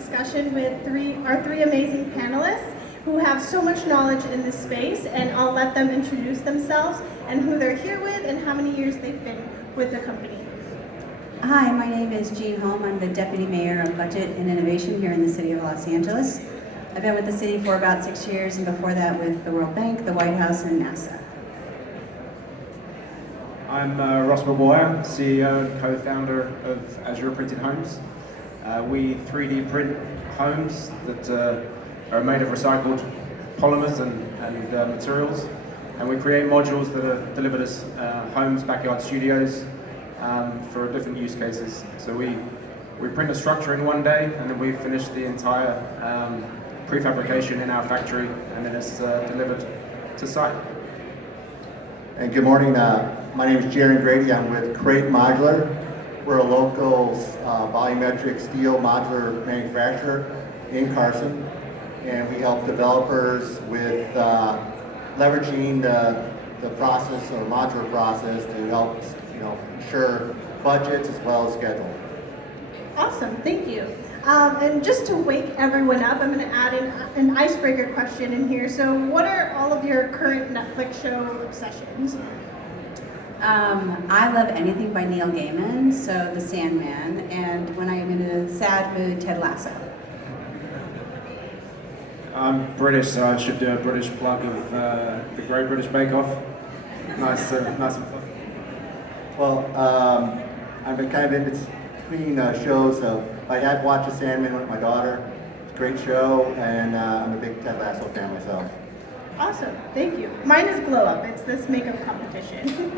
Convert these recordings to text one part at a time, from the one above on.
discussion with our three amazing panelists who have so much knowledge in this space, and I'll let them introduce themselves and who they're here with and how many years they've been with the company. Hi, my name is Jean Holm. I'm the Deputy Mayor of Budget and Innovation here in the City of Los Angeles. I've been with the city for about 6 years, and before that with the World Bank, the White House, and NASA. I'm Ross Maguire, CEO and co-founder of Azure Printed Homes. We 3D print homes that are made of recycled polymers and materials, and we create modules that are delivered as homes, backyard studios for different use cases. So we print a structure in one day, and then we finish the entire prefabrication in our factory, and then it's delivered to site. And good morning. My name is Jaron Grady. I'm with Crate Modular. We're a local volumetric steel modular manufacturer in Carson, and we help developers with leveraging the process or modular process to help ensure budgets as well as schedule. Awesome, thank you. And just to wake everyone up, I'm going to add an icebreaker question in here. So what are all of your current Netflix show obsessions? I love anything by Neil Gaiman, so The Sandman, and when I'm in a sad mood, Ted Lasso. I'm British, so I should do a British plug of the Great British Bake Off. Nice and fun. Well, I've been kind of in between shows. I have watched The Sandman with my daughter. It's a great show, and I'm a big Ted Lasso fan myself. Awesome, thank you. Mine is Glow Up. It's this makeup competition.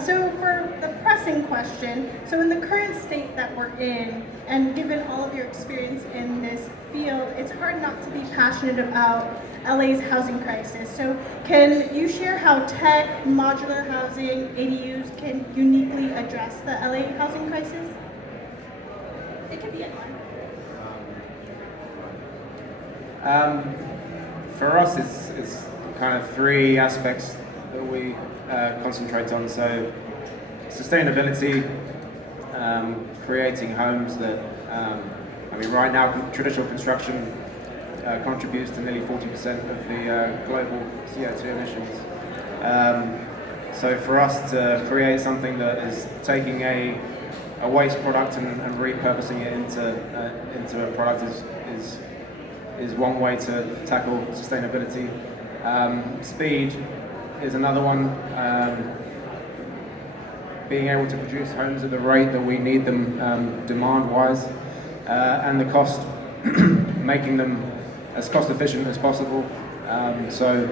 So for the pressing question, so in the current state that we're in, and given all of your experience in this field, it's hard not to be passionate about LA's housing crisis. So can you share how tech, modular housing, ADUs can uniquely address the LA housing crisis? It could be anyone. For us, it's kind of three aspects that we concentrate on. So sustainability, creating homes that, right now traditional construction contributes to nearly 40% of the global CO2 emissions. So for us to create something that is taking a waste product and repurposing it into a product is one way to tackle sustainability. Speed is another one. Being able to produce homes at the rate that we need them demand-wise, and the cost, making them as cost efficient as possible. So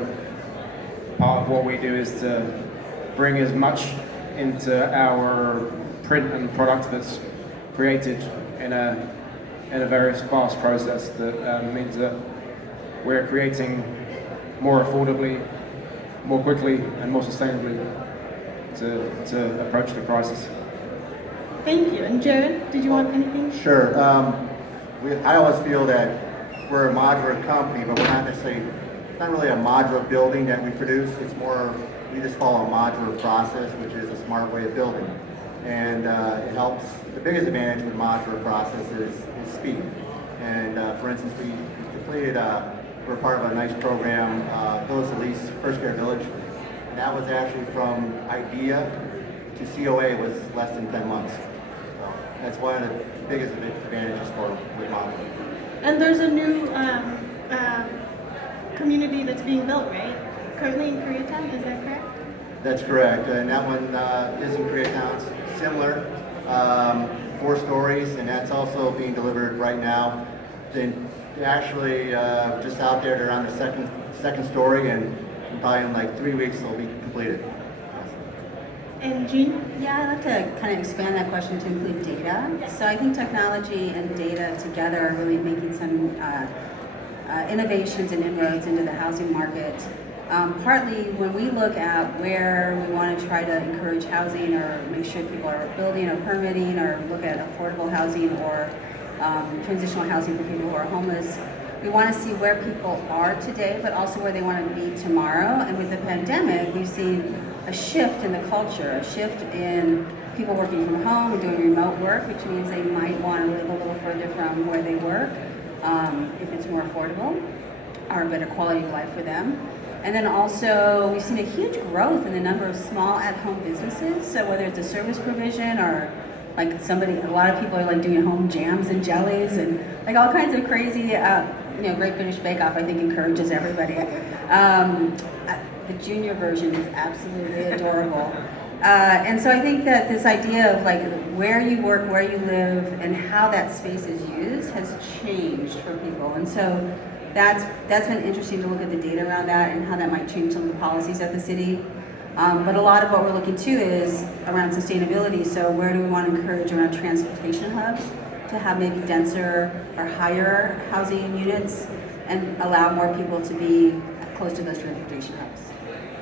part of what we do is to bring as much into our print and product that's created in a very fast process that means that we're creating more affordably, more quickly, and more sustainably to approach the crisis. Thank you. And Jared, did you want anything? Sure. I always feel that we're a modular company, but we're not necessarily, it's not really a modular building that we produce. It's more, we just follow a modular process, which is a smart way of building. And it helps, the biggest advantage with modular process is speed. And for instance, we completed, we're part of a nice program, Village to Lease, First Care Village. And that was actually from idea to COA was less than 10 months. So that's one of the biggest advantages with modular. And there's a new community that's being built, right? Currently in Koreatown, is that correct? That's correct, and that one is in Koreatown. It's similar, 4 stories, and that's also being delivered right now. Then actually just out there, they're on the second story, and probably in like 3 weeks they'll be completed. And Jean? Yeah, I'd like to kind of expand that question to include data. So I think technology and data together are really making some innovations and inroads into the housing market. Partly when we look at where we want to try to encourage housing or make sure people are building or permitting or look at affordable housing or transitional housing for people who are homeless, we want to see where people are today, but also where they want to be tomorrow. And with the pandemic, we've seen a shift in the culture, a shift in people working from home and doing remote work, which means they might want to live a little further from where they work, if it's more affordable or a better quality of life for them. And then also, we've seen a huge growth in the number of small at-home businesses. So whether it's a service provision or like a lot of people are like doing home jams and jellies and like all kinds of crazy, Great British Bake Off I think encourages everybody. The junior version is absolutely adorable. And so I think that this idea of like where you work, where you live, and how that space is used has changed for people. And so that's been interesting to look at the data around that and how that might change some of the policies at the city. But a lot of what we're looking to is around sustainability. So where do we want to encourage around transportation hubs to have maybe denser or higher housing units and allow more people to be close to those transportation hubs.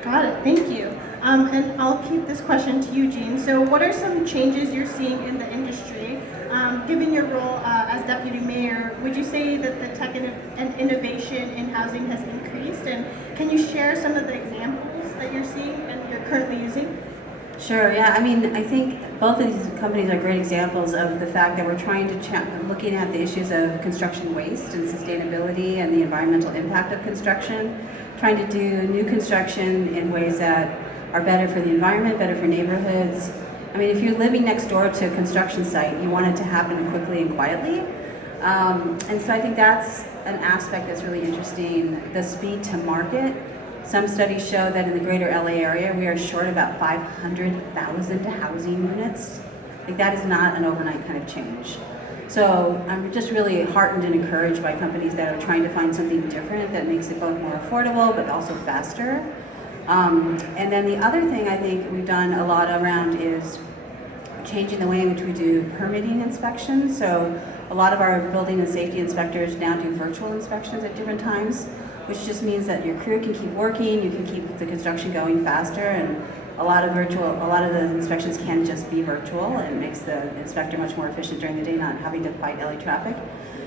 Got it, thank you. And I'll keep this question to you, Jean. So what are some changes you're seeing in the industry? Given your role as deputy mayor, would you say that the tech and innovation in housing has increased? And can you share some of the examples that you're seeing and you're currently using? Sure, yeah. I mean, I think both of these companies are great examples of the fact that we're trying to looking at the issues of construction waste and sustainability and the environmental impact of construction, trying to do new construction in ways that are better for the environment, better for neighborhoods. I mean, if you're living next door to a construction site, you want it to happen quickly and quietly. And so I think that's an aspect that's really interesting, the speed to market. Some studies show that in the greater LA area, we are short about 500,000 housing units. Like that is not an overnight kind of change. So I'm just really heartened and encouraged by companies that are trying to find something different that makes it both more affordable, but also faster. And then the other thing I think we've done a lot around is changing the way in which we do permitting inspections. So a lot of our building and safety inspectors now do virtual inspections at different times, which just means that your crew can keep working, you can keep the construction going faster, and a lot of the inspections can just be virtual, and it makes the inspector much more efficient during the day, not having to fight LA traffic.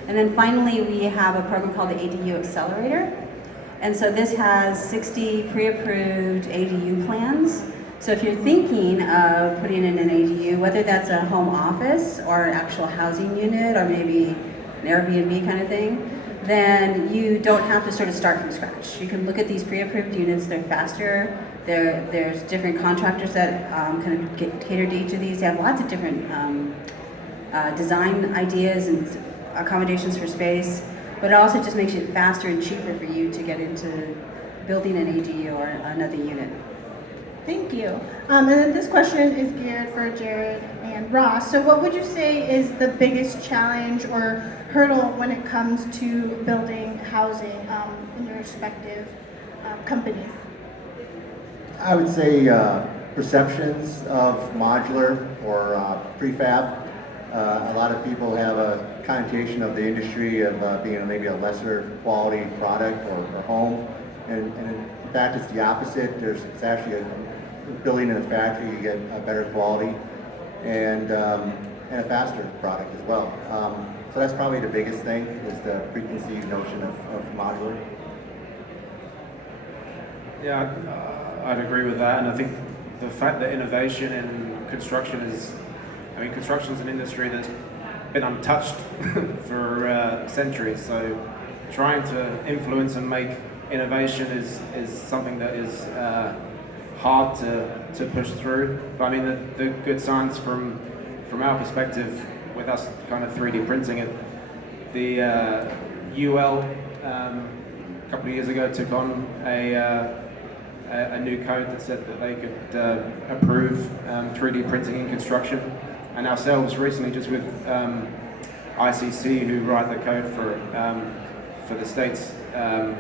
And then finally, we have a program called the ADU Accelerator. And so this has 60 pre-approved ADU plans. So if you're thinking of putting in an ADU, whether that's a home office or an actual housing unit or maybe an Airbnb kind of thing, then you don't have to sort of start from scratch. You can look at these pre-approved units, they're faster, there's different contractors that kind of cater to each of these. They have lots of different design ideas and accommodations for space, but it also just makes it faster and cheaper for you to get into building an ADU or another unit. Thank you. And then this question is geared for Jared and Ross. So what would you say is the biggest challenge or hurdle when it comes to building housing in your respective companies? I would say perceptions of modular or prefab. A lot of people have a connotation of the industry of being maybe a lesser quality product or home, and in fact it's the opposite. It's actually a building in a factory, you get a better quality and a faster product as well. So that's probably the biggest thing, is the preconceived notion of modular. Yeah, I'd agree with that, and I think the fact that innovation in construction construction is an industry that's been untouched for centuries, so trying to influence and make innovation is something that is hard to push through. But I mean, the good signs from our perspective, with us kind of 3D printing it, the UL a couple of years ago took on a new code that said that they could approve 3D printing in construction, and ourselves recently, just with ICC, who write the code for the states,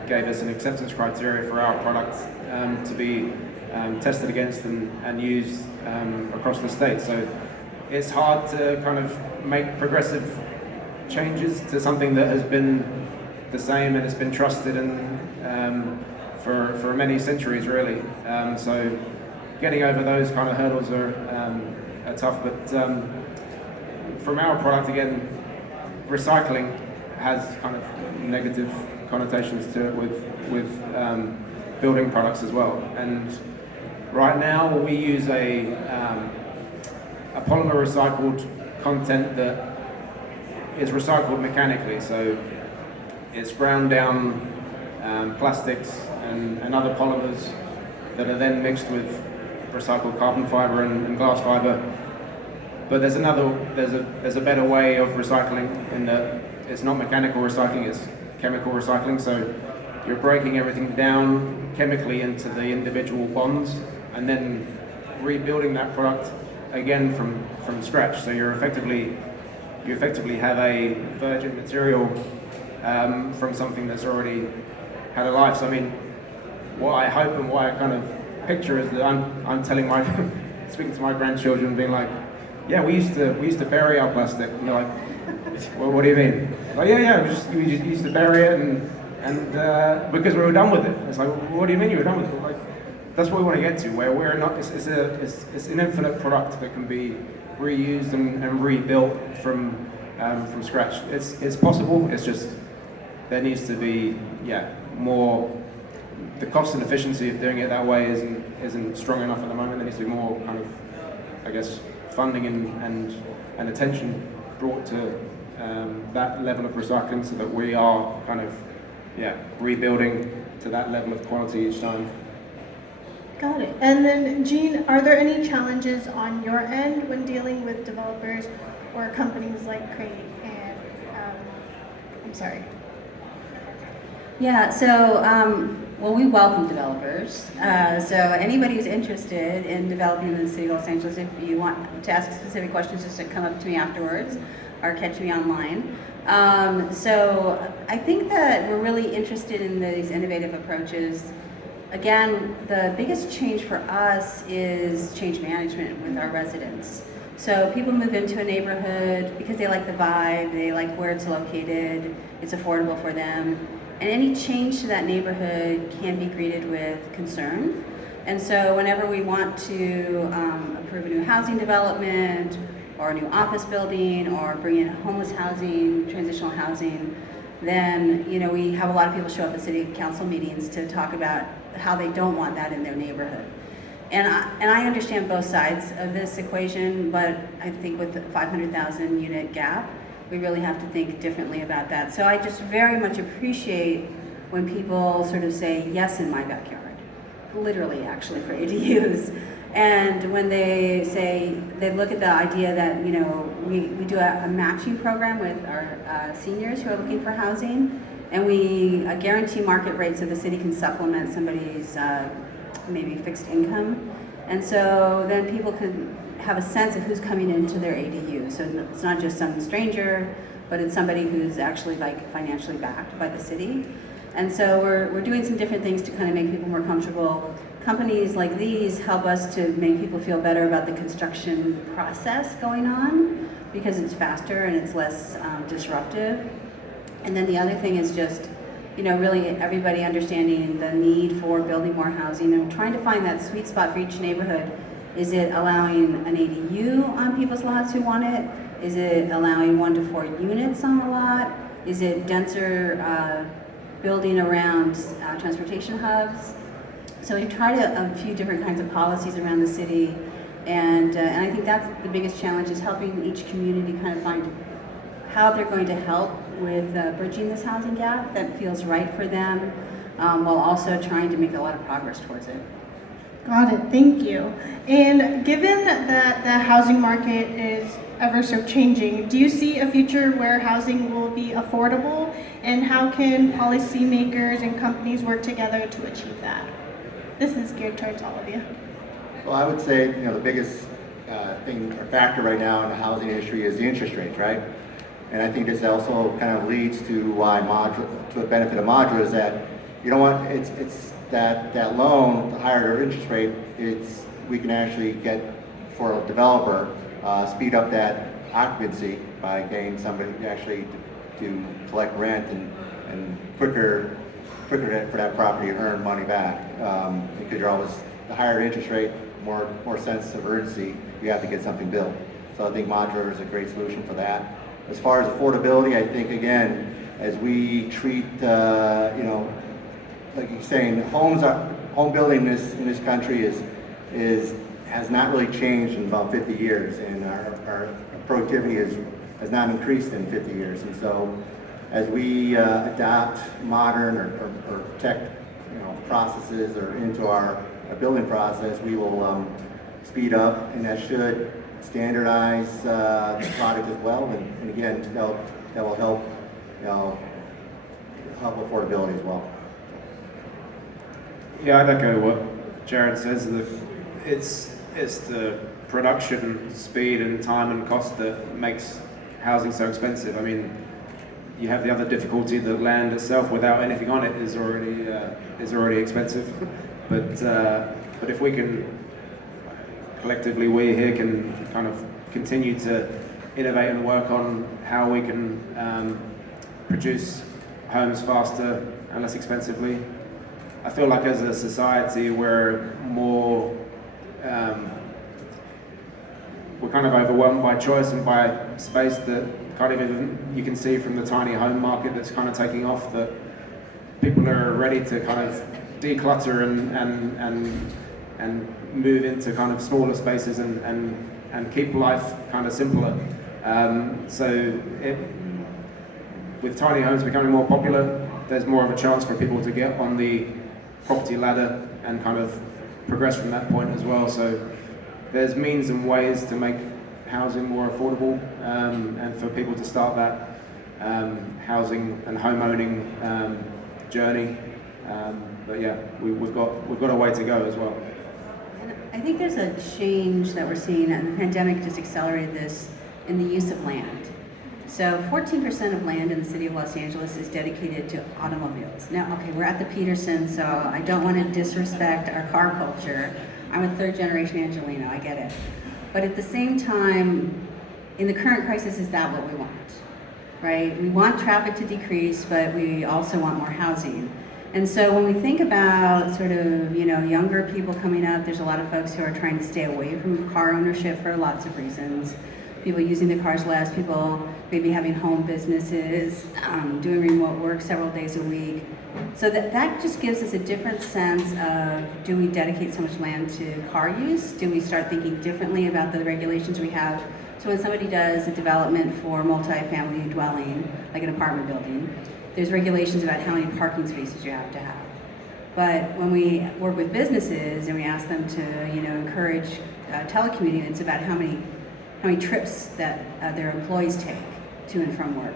gave us an acceptance criteria for our products to be tested against and used across the state. So it's hard to kind of make progressive changes to something that has been the same and it's been trusted and for many centuries, really. So getting over those kind of hurdles are tough. But from our product, again, recycling has kind of negative connotations to it with building products as well. And right now we use a polymer recycled content that is recycled mechanically. So it's ground down plastics and other polymers that are then mixed with recycled carbon fiber and glass fiber. But there's a better way of recycling in that it's not mechanical recycling, it's chemical recycling. So you're breaking everything down chemically into the individual bonds and then rebuilding that product again from scratch. So you effectively have a virgin material from something that's already had a life. So I mean, what I hope and what I kind of picture is that I'm telling my speaking to my grandchildren, being like, yeah, we used to bury our plastic. And they're like, well, what do you mean? Like, yeah, we just used to bury it and because we were done with it. It's like, what do you mean you were done with it? Like, that's what we want to get to, where we're not. It's an infinite product that can be reused and rebuilt from scratch. It's possible. It's just there needs to be more. The cost and efficiency of doing it that way isn't strong enough at the moment. There needs to be more kind of, I guess, funding and attention brought to that level of recycling, so that we are kind of rebuilding to that level of quality each time. Got it. And then, Jean, are there any challenges on your end when dealing with developers or companies like Crate and, I'm sorry. Yeah, so, well, we welcome developers. So anybody who's interested in developing in the city of Los Angeles, if you want to ask specific questions, just to come up to me afterwards or catch me online. So I think that we're really interested in these innovative approaches. Again, the biggest change for us is change management with our residents. So people move into a neighborhood because they like the vibe, they like where it's located, it's affordable for them. And any change to that neighborhood can be greeted with concern. And so whenever we want to approve a new housing development or a new office building or bring in homeless housing, transitional housing, then we have a lot of people show up at city council meetings to talk about how they don't want that in their neighborhood. And I understand both sides of this equation, but I think with the 500,000 unit gap, we really have to think differently about that. So I just very much appreciate when people sort of say, yes, in my backyard, literally actually for ADUs. And when they say, they look at the idea that, we do a matching program with our seniors who are looking for housing, and we guarantee market rates so the city can supplement somebody's maybe fixed income. And so then people can have a sense of who's coming into their ADU. So it's not just some stranger, but it's somebody who's actually like financially backed by the city. And so we're doing some different things to kind of make people more comfortable. Companies like these help us to make people feel better about the construction process going on, because it's faster and it's less disruptive. And then the other thing is just, really everybody understanding the need for building more housing and trying to find that sweet spot for each neighborhood. Is it allowing an ADU on people's lots who want it? Is it allowing 1 to 4 units on the lot? Is it denser building around transportation hubs? So we tried a few different kinds of policies around the city, and I think that's the biggest challenge, is helping each community kind of find how they're going to help with bridging this housing gap that feels right for them, while also trying to make a lot of progress towards it. Got it, thank you. And given that the housing market is ever so changing, do you see a future where housing will be affordable? And how can policymakers and companies work together to achieve that? This is geared towards all of you. Well, I would say, the biggest thing or factor right now in the housing industry is the interest rates, right? And I think this also kind of leads to why to a benefit of modular is that you don't want it's that loan, the higher their interest rate, we can actually get, for a developer, speed up that occupancy by getting somebody actually to collect rent and quicker for that property and earn money back. Because you're always, the higher interest rate, more sense of urgency, you have to get something built. So I think modular is a great solution for that. As far as affordability, I think again, as we treat, like you're saying, home building in this country has not really changed in about 50 years, and our productivity has not increased in 50 years. And so as we adopt modern or tech processes or into our building process, we will speed up, and that should standardize the product as well. And again, that will help help affordability as well. Yeah, I'd echo what Jared says. That it's the production speed and time and cost that makes housing so expensive. I mean, you have the other difficulty that land itself, without anything on it, is already expensive. But if we can collectively, we here can kind of continue to innovate and work on how we can produce homes faster and less expensively. I feel like as a society we're more we're kind of overwhelmed by choice and by space that kind of even you can see from the tiny home market that's kind of taking off, that people are ready to kind of declutter and move into kind of smaller spaces and keep life kind of simpler. With tiny homes becoming more popular, there's more of a chance for people to get on the property ladder and kind of progress from that point as well. So there's means and ways to make housing more affordable, and for people to start that housing and home owning journey. But yeah, we've got a way to go as well. And I think there's a change that we're seeing, and the pandemic just accelerated this, in the use of land. So 14% of land in the city of Los Angeles is dedicated to automobiles. Now, okay, we're at the Peterson, so I don't want to disrespect our car culture. I'm a third generation Angelino, I get it. But at the same time, in the current crisis, is that what we want? Right? We want traffic to decrease, but we also want more housing. And so when we think about sort of, younger people coming up, there's a lot of folks who are trying to stay away from car ownership for lots of reasons. People using their cars less, people maybe having home businesses, doing remote work several days a week. So that just gives us a different sense of, do we dedicate so much land to car use? Do we start thinking differently about the regulations we have? So when somebody does a development for multi-family dwelling, like an apartment building, there's regulations about how many parking spaces you have to have. But when we work with businesses and we ask them to, encourage telecommuting, it's about how many trips that their employees take to and from work.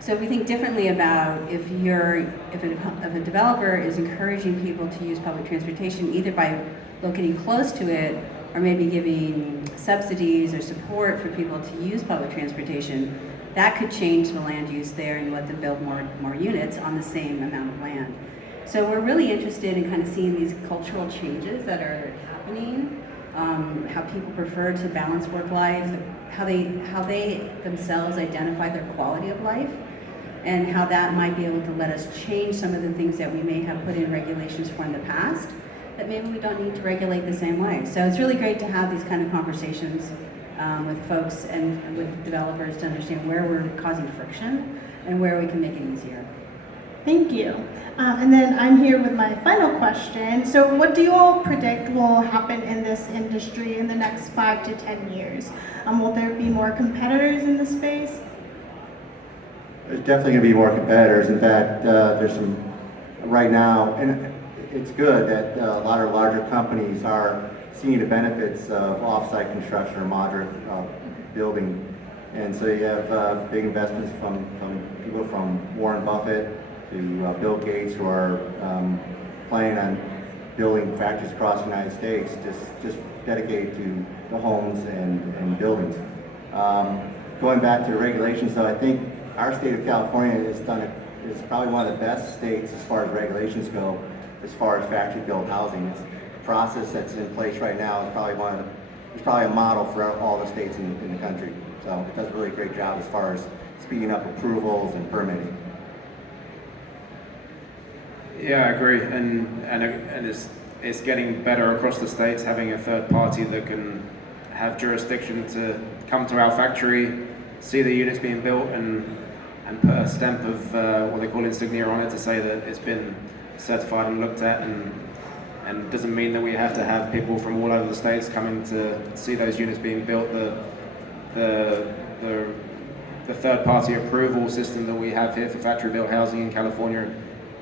So we think differently about if a developer is encouraging people to use public transportation, either by locating close to it or maybe giving subsidies or support for people to use public transportation, that could change the land use there and let them build more units on the same amount of land. So we're really interested in kind of seeing these cultural changes that are happening, how people prefer to balance work life, how they themselves identify their quality of life, and how that might be able to let us change some of the things that we may have put in regulations for in the past that maybe we don't need to regulate the same way. So it's really great to have these kind of conversations with folks and with developers to understand where we're causing friction and where we can make it easier. Thank you. And then I'm here with my final question. So what do you all predict will happen in this industry in the next 5 to 10 years? Will there be more competitors in the space? There's definitely going to be more competitors. In fact, there's some right now, and it's good that a lot of larger companies are seeing the benefits of off-site construction or modular building. And so you have big investments from people from Warren Buffett to Bill Gates, who are planning on building factories across the United States, just dedicated to the homes and buildings. Going back to the regulations, though, I think our state of California is probably one of the best states as far as regulations go, as far as factory-built housing. It's a process that's in place right now. It's probably a model for all the states in the country. So it does a really great job as far as speeding up approvals and permitting. Yeah, I agree, and it's getting better across the states, having a third party that can have jurisdiction to come to our factory, see the units being built, and put a stamp of what they call insignia on it to say that it's been certified and looked at, and and it doesn't mean that we have to have people from all over the states coming to see those units being built. The third-party approval system that we have here for factory-built housing in California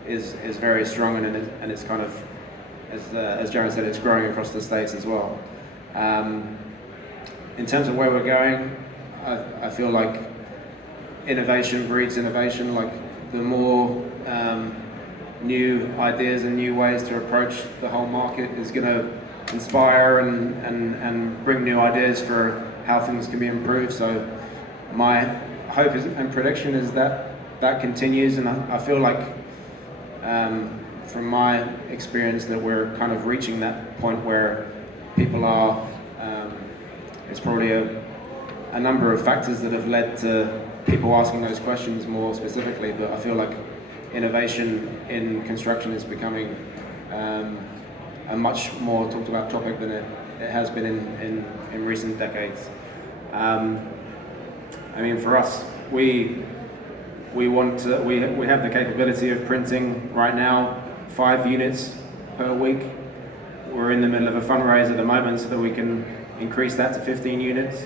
is very strong, and it's kind of, as Jaron said, it's growing across the states as well. In terms of where we're going, I feel like innovation breeds innovation. Like the more new ideas and new ways to approach the whole market is going to inspire and bring new ideas for how things can be improved. So my hope and prediction is that that continues, and I feel like from my experience that we're kind of reaching that point where people are, it's probably a number of factors that have led to people asking those questions more specifically, but I feel like innovation in construction is becoming a much more talked about topic than it has been in recent decades. I mean, for us, we have the capability of printing right now 5 units per week. We're in the middle of a fundraiser at the moment so that we can increase that to 15 units.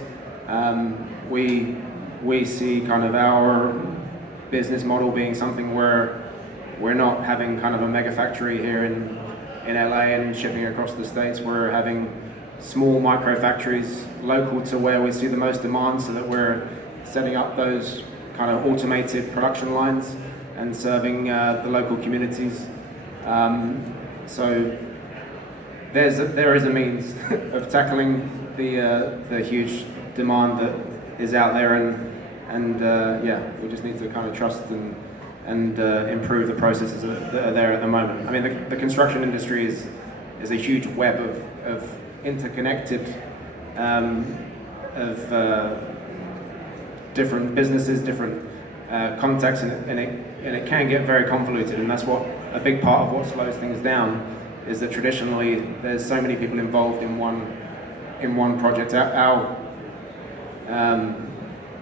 We see kind of our business model being something where we're not having kind of a mega factory here in LA and shipping across the States. We're having small micro factories local to where we see the most demand, so that we're setting up those kind of automated production lines and serving the local communities. So there is a means of tackling the huge demand that is out there, and yeah, we just need to kind of trust and improve the processes that are there at the moment. I mean, the construction industry is a huge web of interconnected different businesses, different contexts, and it can get very convoluted, and that's what a big part of what slows things down is that traditionally there's so many people involved in one project. Our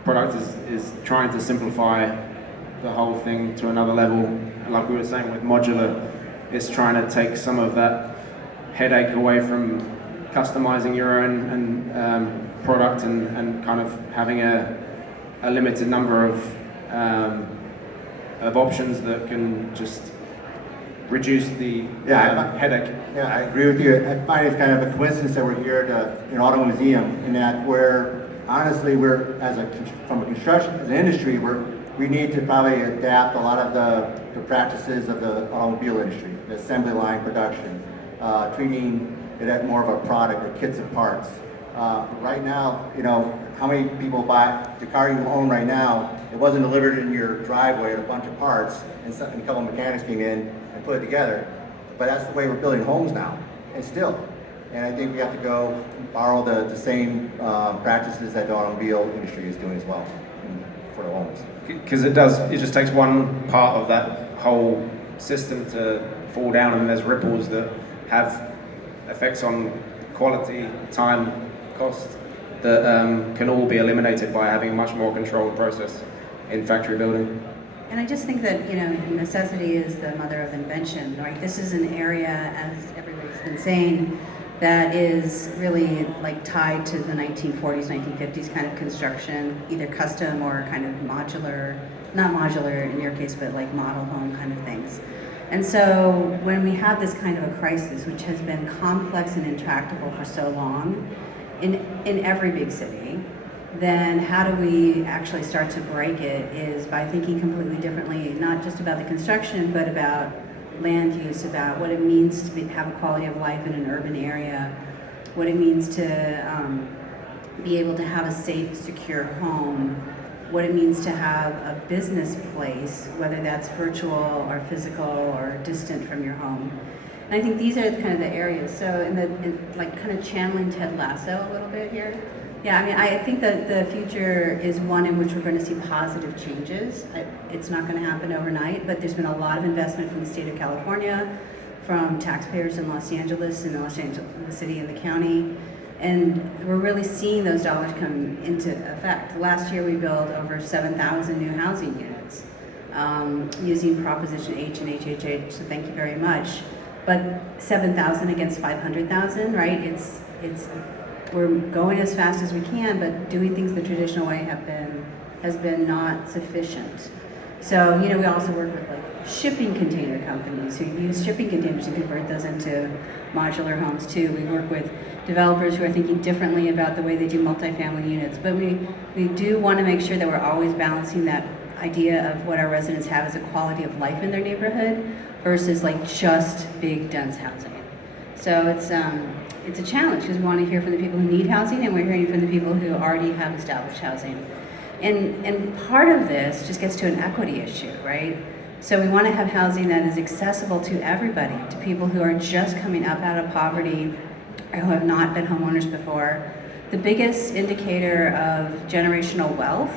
product is trying to simplify the whole thing to another level. And like we were saying with modular, it's trying to take some of that headache away from customizing your own product and kind of having a limited number of options that can just reduce the headache. Yeah, I agree with you. I find it's kind of a coincidence that we're here at an auto museum, in that where honestly we're from a construction as an industry, we need to probably adapt a lot of the practices of the automobile industry, the assembly line production, treating it as more of a product or kits and parts. Right now, you know, how many people buy the car you own right now? It wasn't delivered in your driveway with a bunch of parts, and a couple of mechanics came in and put it together. But that's the way we're building homes now, and still. And I think we have to go borrow the same practices that the automobile industry is doing as well for the homes. Because it just takes one part of that whole system to fall down, and there's ripples that have effects on quality, time, cost, that can all be eliminated by having a much more controlled process in factory building. And I just think that, you know, necessity is the mother of invention, right? This is an area, as everybody's been saying, that is really like tied to the 1940s, 1950s kind of construction, either custom or kind of modular, not modular in your case, but like model home kind of things. And so when we have this kind of a crisis, which has been complex and intractable for so long in every big city, then how do we actually start to break it is by thinking completely differently, not just about the construction, but about land use, about what it means to have a quality of life in an urban area, what it means to be able to have a safe, secure home, what it means to have a business place, whether that's virtual or physical or distant from your home. And I think these are kind of the areas. So in like kind of channeling Ted Lasso a little bit here. Yeah, I mean, I think that the future is one in which we're going to see positive changes. It's not going to happen overnight, but there's been a lot of investment from the state of California, from taxpayers in Los Angeles and the city and the county, and we're really seeing those dollars come into effect. Last year we built over 7,000 new housing units using Proposition H and HHH, so thank you very much. but 7,000 against 500,000, right? We're going as fast as we can, but doing things the traditional way has been not sufficient. So, we also work with like shipping container companies who use shipping containers and convert those into modular homes too. We work with developers who are thinking differently about the way they do multifamily units, but we do want to make sure that we're always balancing that idea of what our residents have as a quality of life in their neighborhood versus like just big dense housing. So it's a challenge because we want to hear from the people who need housing, and we're hearing from the people who already have established housing. And part of this just gets to an equity issue, right? So we want to have housing that is accessible to everybody, to people who are just coming up out of poverty or who have not been homeowners before. The biggest indicator of generational wealth,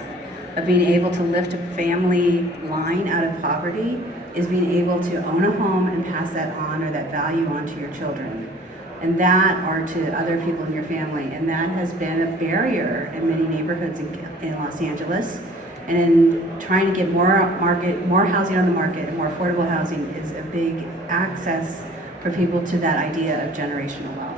of being able to lift a family line out of poverty, is being able to own a home and pass that on, or that value on, to your children. And that, or to other people in your family. And that has been a barrier in many neighborhoods in Los Angeles. And in trying to get more housing on the market, and more affordable housing is a big access for people to that idea of generational wealth.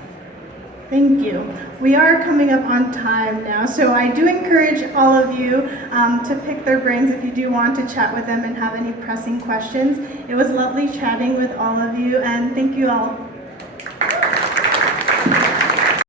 Thank you. We are coming up on time now, so I do encourage all of you to pick their brains if you do want to chat with them and have any pressing questions. It was lovely chatting with all of you, and thank you all